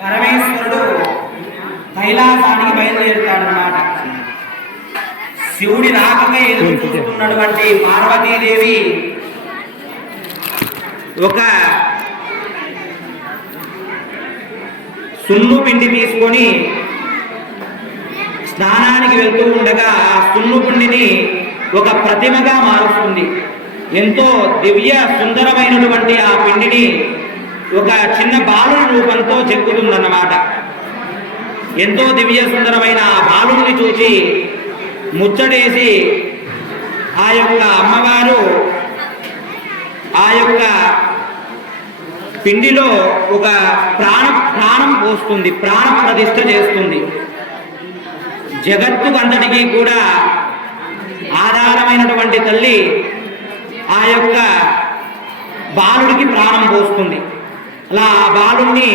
పరమేశ్వరుడు కైలాసానికి బయలుదేరుతాడు అన్నమాట శివుడి రాకమే ఎదురు చూస్తున్నటువంటి పార్వతీదేవి. ఒక సున్ను పిండి తీసుకొని స్నానానికి వెళ్తూ ఉండగా ఆ సున్ను పిండిని ఒక ప్రతిమగా మారుస్తుంది. ఎంతో దివ్య సుందరమైనటువంటి ఆ పిండిని ఒక చిన్న బాలుని రూపంతో చెక్కుతుందన్నమాట. ఎంతో దివ్య సుందరమైన ఆ బాలుని చూసి ముచ్చటేసి ఆ యొక్క అమ్మవారు ఆ యొక్క పిండిలో ఒక ప్రాణ ప్రాణం పోస్తుంది ప్రాణ ప్రతిష్ఠ చేస్తుంది. జగత్తుకు అందరికీ కూడా ఆధారమైనటువంటి తల్లి ఆ యొక్క బాలుడికి ప్రాణం పోస్తుంది. అలా ఆ బాలుడిని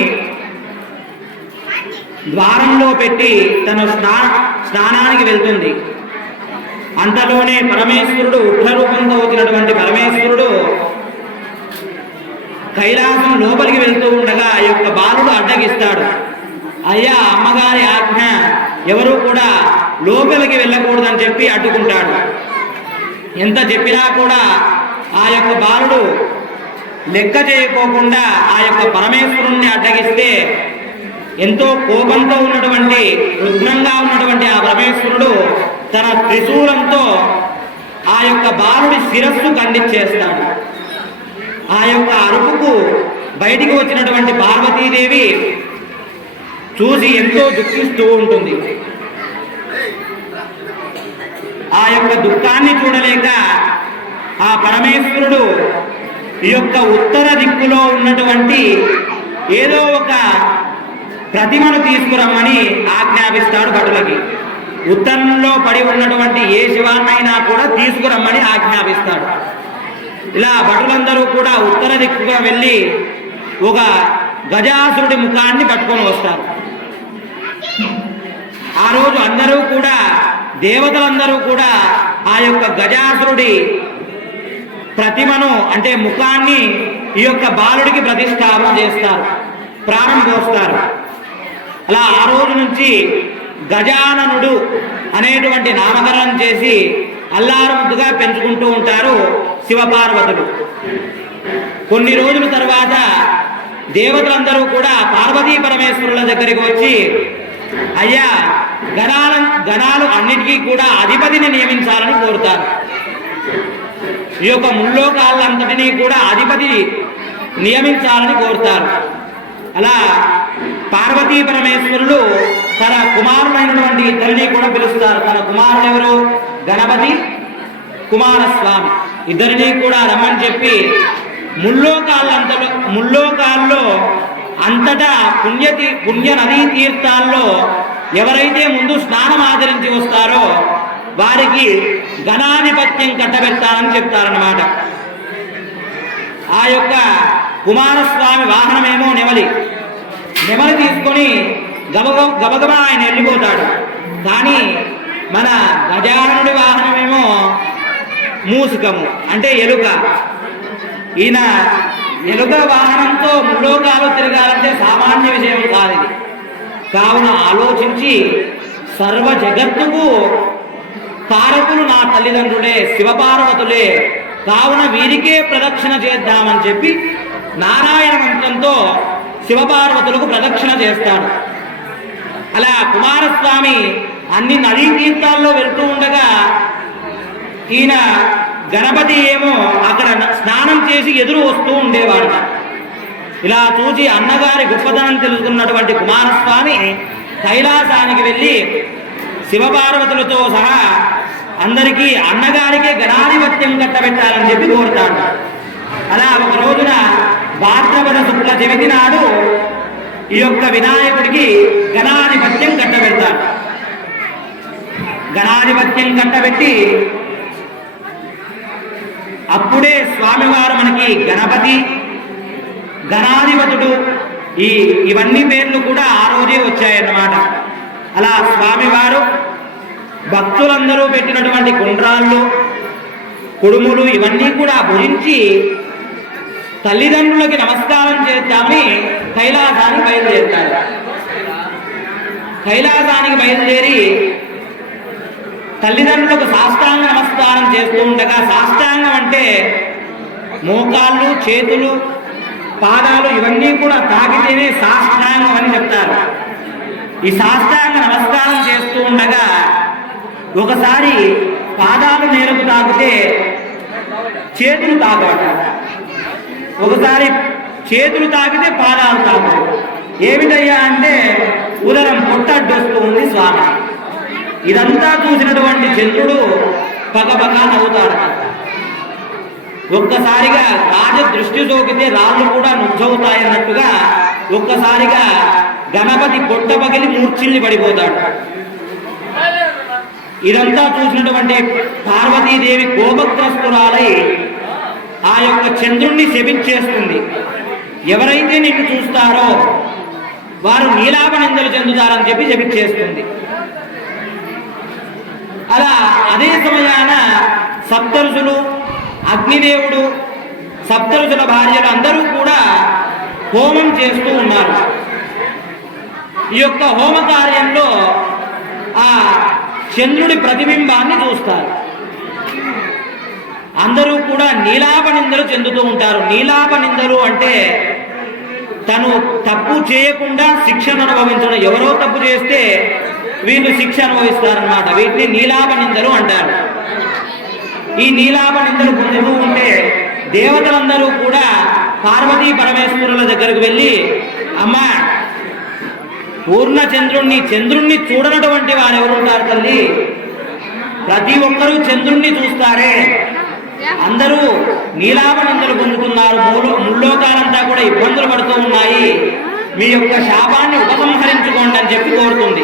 ద్వారంలో పెట్టి తన స్నా స్నానానికి వెళ్తుంది. అంతలోనే పరమేశ్వరుడు ఉగ్రరూపంతో వచ్చినటువంటి పరమేశ్వరుడు కైలాసం లోపలికి వెళ్తూ ఉండగా ఆ యొక్క బాలుడు అడ్డగిస్తాడు. అయ్యా అమ్మగారి ఆజ్ఞ ఎవరు కూడా లోపలికి వెళ్ళకూడదని చెప్పి అడ్డుకుంటాడు. ఎంత చెప్పినా కూడా ఆ యొక్క బాలుడు లెక్క చేయకోకుండా ఆ యొక్క పరమేశ్వరుణ్ణి అడ్డగిస్తే ఎంతో కోపంతో ఉన్నటువంటి రుగ్నంగా ఉన్నటువంటి ఆ పరమేశ్వరుడు తన త్రిశూలంతో ఆ యొక్క బాలుడి శిరస్సు ఖండించేస్తాడు. ఆ యొక్క అరుపుకు బయటికి వచ్చినటువంటి పార్వతీదేవి చూసి ఎంతో దుఃఖిస్తూ ఉంటుంది. ఆ యొక్క దుఃఖాన్ని చూడలేక ఆ పరమేశ్వరుడు ఈ యొక్క ఉత్తర దిక్కులో ఉన్నటువంటి ఏదో ఒక ప్రతిమను తీసుకురమ్మని ఆజ్ఞాపిస్తాడు భటులకి. ఉత్తరంలో పడి ఉన్నటువంటి ఏ శివాన్నైనా కూడా తీసుకురమ్మని ఆజ్ఞాపిస్తాడు. ఇలా భటులందరూ కూడా ఉత్తర దిక్కుగా వెళ్ళి ఒక గజాసురుడి ముఖాన్ని పట్టుకొని వస్తారు. ఆ రోజు అందరూ కూడా దేవతలందరూ కూడా ఆ యొక్క గజాసురుడి ప్రతిమను అంటే ముఖాన్ని ఈ యొక్క బాలుడికి ప్రతిష్టాపన చేస్తారు ప్రాణం పోస్తారు. అలా ఆ రోజు నుంచి గజాననుడు అనేటువంటి నామకరణం చేసి అల్లారముద్దుగా పెంచుకుంటూ ఉంటారు శివపార్వతులు. కొన్ని రోజుల తర్వాత దేవతలందరూ కూడా పార్వతీ పరమేశ్వరుల దగ్గరికి వచ్చి అయ్యా గణాల గణాలు అన్నిటికీ కూడా అధిపతిని నియమించాలని కోరుతారు. ఈ యొక్క ముల్లోకాలంతటినీ కూడా అధిపతి నియమించాలని కోరుతారు. అలా పార్వతీ పరమేశ్వరులు తన కుమారుడైనటువంటి ఇద్దరిని కూడా పిలుస్తారు. తన కుమారుడు ఎవరు? గణపతి కుమారస్వామి. ఇద్దరిని కూడా రమ్మని చెప్పి ముల్లోకాలంతలో ముల్లోకాల్లో అంతటా పుణ్యతి పుణ్య నదీ తీర్థాల్లో ఎవరైతే ముందు స్నానం ఆచరించి వస్తారో వారికి ఘనాధిపత్యం కట్టబెట్టాలని చెప్తారన్నమాట. ఆ యొక్క కుమారస్వామి వాహనమేమో నెమలి. నెమలి తీసుకొని గబగ గబగబా ఆయన వెళ్ళిపోతాడు. కానీ మన గజానుడి వాహనమేమో మూసుకము అంటే ఎలుక. ఈయన ఎలుక వాహనంతో ముల్లోకాలు తిరగాలంటే సామాన్య విషయం కాదు కావున ఆలోచించి సర్వ జగత్తుకు కారకులు నా తల్లిదండ్రులే శివపార్వతులే. కావున వీరికే ప్రదక్షిణ చేద్దామని చెప్పి నారాయణ మంత్రంతో శివపార్వతులకు ప్రదక్షిణ చేస్తాడు. అలా కుమారస్వామి అన్ని నదీ తీర్థాల్లో వెళ్తూ ఉండగా ఈయన గణపతి ఏమో అక్కడ స్నానం చేసి ఎదురు వస్తూ ఉండేవాడు. ఇలా చూసి అన్నగారి గొప్పతనం తెలుసుకున్నటువంటి కుమారస్వామి కైలాసానికి వెళ్ళి శివపార్వతులతో సహా అందరికీ అన్నగారికే గణాధిపత్యం కట్టబెట్టాలని చెప్పి కోరుతాడు. అలా ఒక రోజున భాద్రపద శుక్ల చవితి నాడు ఈ యొక్క వినాయకుడికి గణాధిపత్యం కట్టబెడతాడు. గణాధిపత్యం కట్టబెట్టి అప్పుడే స్వామివారు మనకి గణపతి గణాధిపతుడు ఈ ఇవన్నీ పేర్లు కూడా ఆ రోజే వచ్చాయన్నమాట. అలా స్వామివారు భక్తులందరూ పెట్టినటువంటి గుండ్రాళ్ళు కుడుములు ఇవన్నీ కూడా భుజించి తల్లిదండ్రులకి నమస్కారం చేద్దామని కైలాసానికి బయలుదేరుతారు. కైలాసానికి బయలుదేరి తల్లిదండ్రులకు సాష్టాంగ నమస్కారం చేస్తూ ఉండగా సాష్టాంగం అంటే మోకాళ్ళు చేతులు పాదాలు ఇవన్నీ కూడా తాకితేనే సాష్టాంగం అని చెప్తారు. ఈ సాష్టాంగ నమస్కారం చేస్తూ ఉండగా ఒకసారి పాదాలు మేరకు తాగితే చేతులు తాగట ఒకసారి చేతులు తాగితే పాదాలు తాకట ఏమిటయ్యా అంటే ఉదరం పొట్టడ్డొస్తూ ఉంది స్వామి. ఇదంతా చూసినటువంటి చంద్రుడు పగపగ నవ్వుతాడు. ఒక్కసారిగా రాజ దృష్టి సోకితే రాళ్ళు కూడా నుంచవుతాయన్నట్టుగా ఒక్కసారిగా గణపతి పొట్ట పగిలి మూర్చిల్ని పడిపోతాడు. ఇదంతా చూసినటువంటి పార్వతీదేవి కోపగ్రస్తురాలై ఆ యొక్క చంద్రుణ్ణి శపించేస్తుంది. ఎవరైతే నిన్ను చూస్తారో వారు నీలాభ నిందలు చెందుతారని చెప్పి శపించేస్తుంది. అలా అదే సమయాన సప్తరుషులు అగ్నిదేవుడు సప్తరుషుల భార్యలు అందరూ కూడా హోమం చేస్తూ ఉన్నారు. ఈ యొక్క హోమ కార్యంలో ఆ చంద్రుడి ప్రతిబింబాన్ని చూస్తారు. అందరూ కూడా నీలాప నిందలు చెందుతూ ఉంటారు. నీలాప నిందలు అంటే తను తప్పు చేయకుండా శిక్షను అనుభవించడం. ఎవరో తప్పు చేస్తే వీళ్ళు శిక్ష అనుభవిస్తారనమాట వీటిని నీలాప నిందలు అంటారు. ఈ నీలాప నిందలు పొందుతూ ఉంటే దేవతలందరూ కూడా పార్వతీ పరమేశ్వరుల దగ్గరకు వెళ్ళి అమ్మా పూర్ణ చంద్రుణ్ణి చంద్రుణ్ణి చూడనటువంటి వారు ఎవరు ఉంటారు తల్లి? ప్రతి ఒక్కరూ చంద్రుణ్ణి చూస్తారే. అందరూ నీలాభనందలు పొందుతున్నారు. ముల్లోకాలంతా కూడా ఇబ్బందులు పడుతూ ఉన్నాయి. మీ యొక్క శాపాన్ని ఉపసంహరించుకోండి అని చెప్పి కోరుతుంది.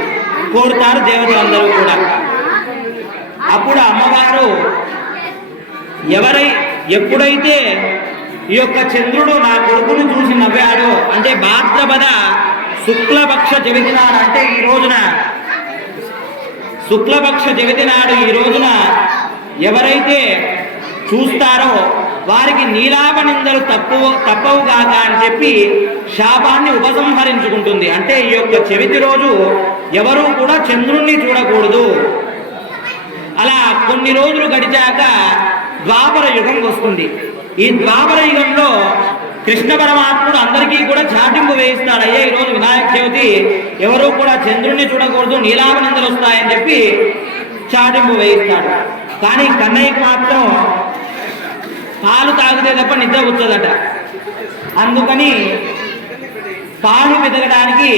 కోరుతారు దేవతలందరూ కూడా. అప్పుడు అమ్మవారు ఎవరై ఎప్పుడైతే ఈ యొక్క చంద్రుడు నా కొడుకును చూసి నవ్వాడో అంటే భాద్రపద శుక్లపక్ష చవితి నాడు అంటే ఈ రోజున. శుక్లపక్ష చవితి నాడు ఈ రోజున ఎవరైతే చూస్తారో వారికి నీలాప నిందలు తప్పు తప్పవు కాక అని చెప్పి శాపాన్ని ఉపసంహరించుకుంటుంది. అంటే ఈ యొక్క చవితి రోజు ఎవరూ కూడా చంద్రుణ్ణి చూడకూడదు. అలా కొన్ని రోజులు గడిచాక ద్వాపర యుగం వస్తుంది. ఈ ద్వాపర యుగంలో కృష్ణ పరమాత్ముడు అందరికీ కూడా చాటింపు వేయిస్తాడు అయ్యా ఈరోజు వినాయక చవితి ఎవరు కూడా చంద్రుణ్ణి చూడకూడదు నీలాభనందలు వస్తాయని చెప్పి చాటింపు వేయిస్తాడు. కానీ కన్నయ్యకి మాత్రం పాలు తాగితే తప్ప నిద్ర వచ్చదట అందుకని పాలు వెతకడానికి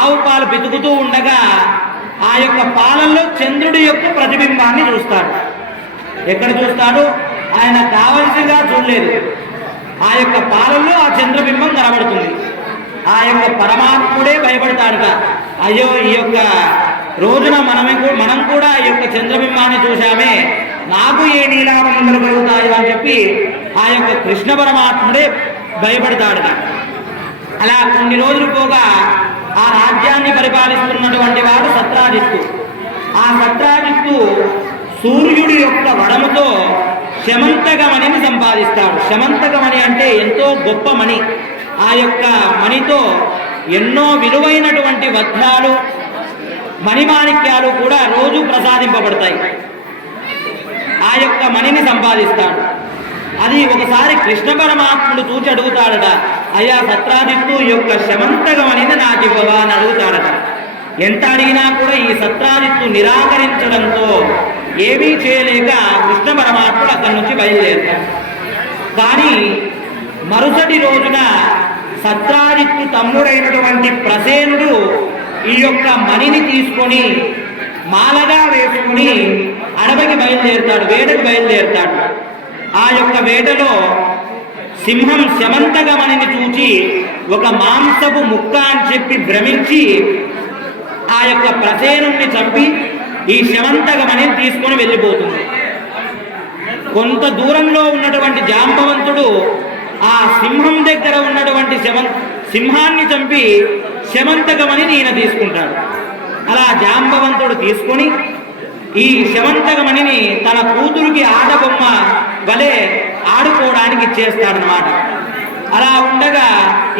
ఆవు పాలు పితుకుతూ ఉండగా ఆ యొక్క పాలల్లో చంద్రుడి యొక్క ప్రతిబింబాన్ని చూస్తాడు. ఎక్కడ చూస్తాడు? ఆయన కావలసిగా చూడలేదు. ఆ యొక్క పాలల్లో ఆ చంద్రబింబం కనబడుతుంది. ఆ యొక్క పరమాత్ముడే భయపడతాడుట. అయ్యో ఈ యొక్క రోజున మనమే మనం కూడా ఈ యొక్క చంద్రబింబాన్ని చూశామే. నాకు ఏ నీలామందలు కలుగుతాయో అని చెప్పి ఆ యొక్క కృష్ణ పరమాత్ముడే భయపడతాడుట. అలా కొన్ని రోజులు పోగా ఆ రాజ్యాన్ని పరిపాలిస్తున్నటువంటి వాడు సత్రాజిత్తు ఆ సత్రాజిత్తు సూర్యుడి యొక్క వడముతో శమంతకమణిని సంపాదిస్తాడు. శమంతకమణి అంటే ఎంతో గొప్ప మణి. ఆ యొక్క మణితో ఎన్నో విలువైనటువంటి వజ్రాలు మణిమాణిక్యాలు కూడా రోజు ప్రసాదింపబడతాయి. ఆ యొక్క మణిని సంపాదిస్తాడు. అది ఒకసారి కృష్ణ పరమాత్ముడు చూచి అడుగుతాడట అయ్యా సత్రాదిత్తు ఈ యొక్క శమంతకం అనేది నాకు ఇవ్వవా? అని అడుగుతాడట. ఎంత అడిగినా కూడా ఈ సత్రాదిత్తు నిరాకరించడంతో ఏమీ చేయలేక కృష్ణ పరమాత్ముడు అక్కడి నుంచి బయలుదేరుతాడు. కానీ మరుసటి రోజున సత్రాజిత్తు తమ్ముడైనటువంటి ప్రసేనుడు ఈ యొక్క మణిని తీసుకొని మాలగా వేసుకుని అడవికి బయలుదేరుతాడు వేటకు బయలుదేరుతాడు. ఆ యొక్క వేటలో సింహం శమంతగమణిని చూచి ఒక మాంసపు ముక్క అని చెప్పి భ్రమించి ఆ యొక్క ప్రసేనుణ్ణి చంపి ఈ శమంతగమణిని తీసుకొని వెళ్ళిపోతుంది. కొంత దూరంలో ఉన్నటువంటి జాంబవంతుడు ఆ సింహం దగ్గర ఉన్నటువంటి శవం సింహాన్ని చంపి శమంతకమని ఈయన తీసుకుంటాడు. అలా జాంబవంతుడు తీసుకొని ఈ శమంతకమణిని తన కూతురికి ఆడబొమ్మ వలె ఆడుకోవడానికి ఇచ్చేస్తాడనమాట అలా ఉండగా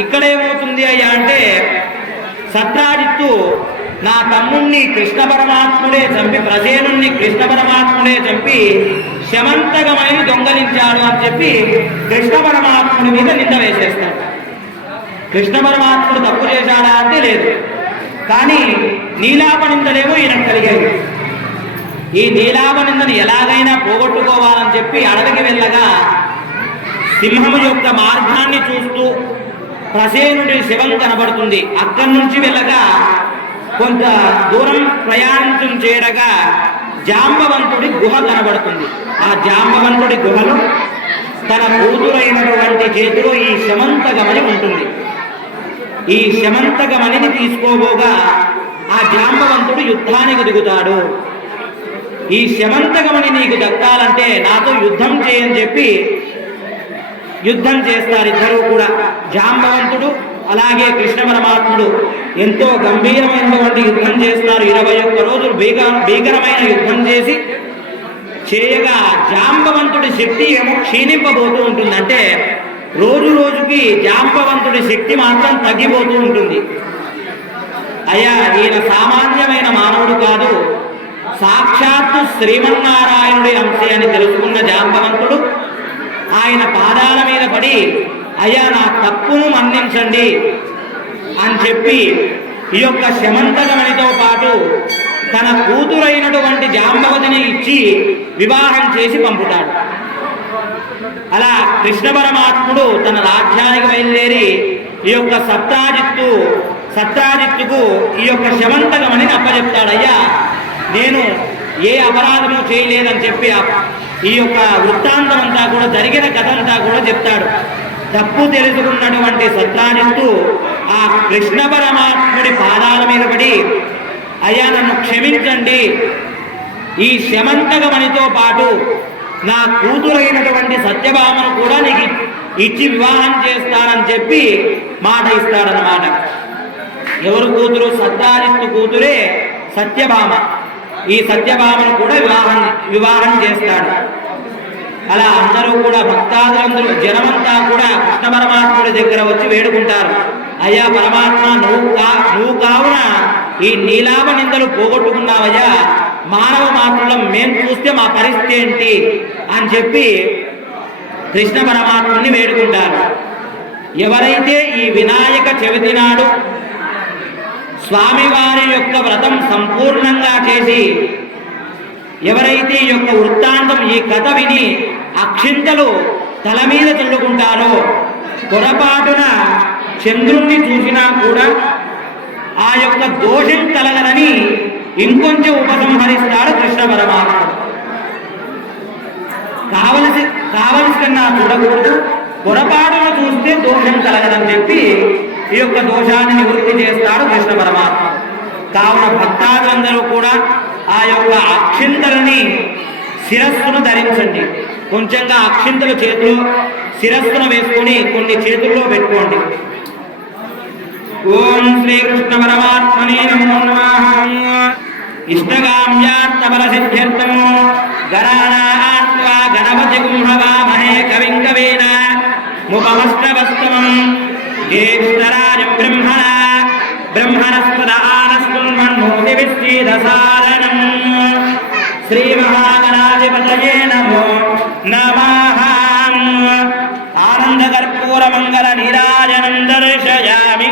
ఇక్కడ ఏమవుతుంది అయ్యా అంటే సత్రాజిత్తు నా తమ్ముణ్ణి కృష్ణ పరమాత్ముడే చంపి ప్రసేనుణ్ణి కృష్ణ పరమాత్ముడే చంపి శమంతకమైన దొంగలించాడు అని చెప్పి కృష్ణ పరమాత్ముడి మీద నింద వేసేస్తాడు. కృష్ణ పరమాత్ముడు తప్పు చేశాడా అంటే లేదు. కానీ నీలాపనిందలేమో ఈయనకు కలిగాయి. ఈ నీలాపనిందని ఎలాగైనా పోగొట్టుకోవాలని చెప్పి అడవికి వెళ్ళగా సింహము యొక్క మార్గాన్ని చూస్తూ ప్రసేనుడి శివం కనబడుతుంది. అక్కడి నుంచి వెళ్ళగా కొంత దూరం ప్రయాణం చేయడగా జాంబవంతుడి గుహ కనబడుతుంది. ఆ జాంబవంతుడి గుహలో తన కూతురైనటువంటి చేతిలో ఈ శమంతగమని ఉంటుంది. ఈ శమంతగమణిని తీసుకోబోగా ఆ జాంబవంతుడు యుద్ధానికి దిగుతాడు. ఈ శమంతగమణి నీకు దక్కాలంటే నాతో యుద్ధం చేయని చెప్పి యుద్ధం చేస్తారు ఇద్దరు కూడా. జాంబవంతుడు అలాగే కృష్ణ పరమాత్ముడు ఎంతో గంభీరమైనటువంటి యుద్ధం చేస్తున్నారు. ఇరవై ఒక్క రోజులు భీక భీకరమైన యుద్ధం చేసి చేయగా జాంబవంతుడి శక్తి ఏమో క్షీణింపబోతూ ఉంటుంది. అంటే రోజు రోజుకి జాంబవంతుడి శక్తి మాత్రం తగ్గిపోతూ ఉంటుంది. అయ్యా ఈయన సామాన్యమైన మానవుడు కాదు. సాక్షాత్తు శ్రీమన్నారాయణుడి అంశే అని తెలుసుకున్న జాంబవంతుడు ఆయన పాదాల మీద పడి అయ్యా నా తప్పును మన్నించండి అని చెప్పి ఈ యొక్క శమంతగమణితో పాటు తన కూతురైనటువంటి జాంబవతిని ఇచ్చి వివాహం చేసి పంపుతాడు. అలా కృష్ణ పరమాత్ముడు తన రాజ్యానికి బయలుదేరి ఈ యొక్క సత్రాజిత్తు సత్రాజిత్తుకు ఈ యొక్క శమంతకమని అప్పచెప్తాడు అయ్యా నేను ఏ అపరాధము చేయలేదని చెప్పి ఈ యొక్క వృత్తాంతం అంతా కూడా జరిగిన కథ అంతా కూడా చెప్తాడు. తప్పు తెలుసుకున్నటువంటి సత్రాజిత్తు ఆ కృష్ణ పరమాత్ముడి పాదాల మీద పడి అయ్యా నన్ను క్షమించండి. ఈ శమంతకమణితో పాటు నా కూతురైనటువంటి సత్యభామను కూడా నీకు ఇచ్చి వివాహం చేస్తానని చెప్పి మాట ఇస్తాడనమాట ఎవరు కూతురు? సత్తారిస్తు కూతురే సత్యభామ. ఈ సత్యభామను కూడా వివాహం వివాహం చేస్తాడు. అలా అందరూ కూడా భక్తాదులందరూ జనమంతా కూడా కృష్ణ పరమాత్ముడి దగ్గర వచ్చి వేడుకుంటారు. అయ్యా పరమాత్మ నువ్వు కా నువ్వు కావున ఈ నీలాభ నిందలు పోగొట్టుకున్నావయ్యా. మానవ మాత్రులం మేం చూస్తే మా పరిస్థితి ఏంటి అని చెప్పి కృష్ణ పరమాత్ముని వేడుకుంటారు. ఎవరైతే ఈ వినాయక చవితి నాడు స్వామివారి యొక్క వ్రతం సంపూర్ణంగా చేసి ఎవరైతే ఈ యొక్క వృత్తాంతం ఈ కథ విని అక్షింతలు తల మీద చల్లుకుంటారు పొరపాటున చంద్రుణ్ణి చూసినా కూడా ఆ యొక్క దోషం కలగలని ఇంకొంచెం ఉపసంహరిస్తాడు కృష్ణ పరమాత్మ. కావలసి కావలసి చూడకూడదు. పొరపాటున చూస్తే దోషం కలగదని చెప్పి ఈ యొక్క దోషాన్ని నివృత్తి చేస్తాడు కృష్ణ పరమాత్మ. కావున భక్తాదులందరూ కూడా ఆ యొక్క అక్షింతలని శిరస్సును ధరించండి. కొంచెంగా అక్షింతలు చేతులు శిరస్సును వేసుకుని కొన్ని చేతుల్లో పెట్టుకోండి. ఓం శ్రీకృష్ణ పరమాత్మనే నమో నమః. ఇష్టగామ్యార్థబల సిద్ధ్యర్థము గణానాత్వా గణపతి కుంభవామహే కవిం కవీన ముపమష్టవస్తమం జ్యేష్ఠరాజం బ్రహ్మణ. బ్రహ్మణస్పద ఆనస్కున్మన్మోతి విశ్చీదసారణం శ్రీమహాగణాధిపతయే నమో నమః ఆనందకర్పూరమంగళ నీరాజనం దర్శయామి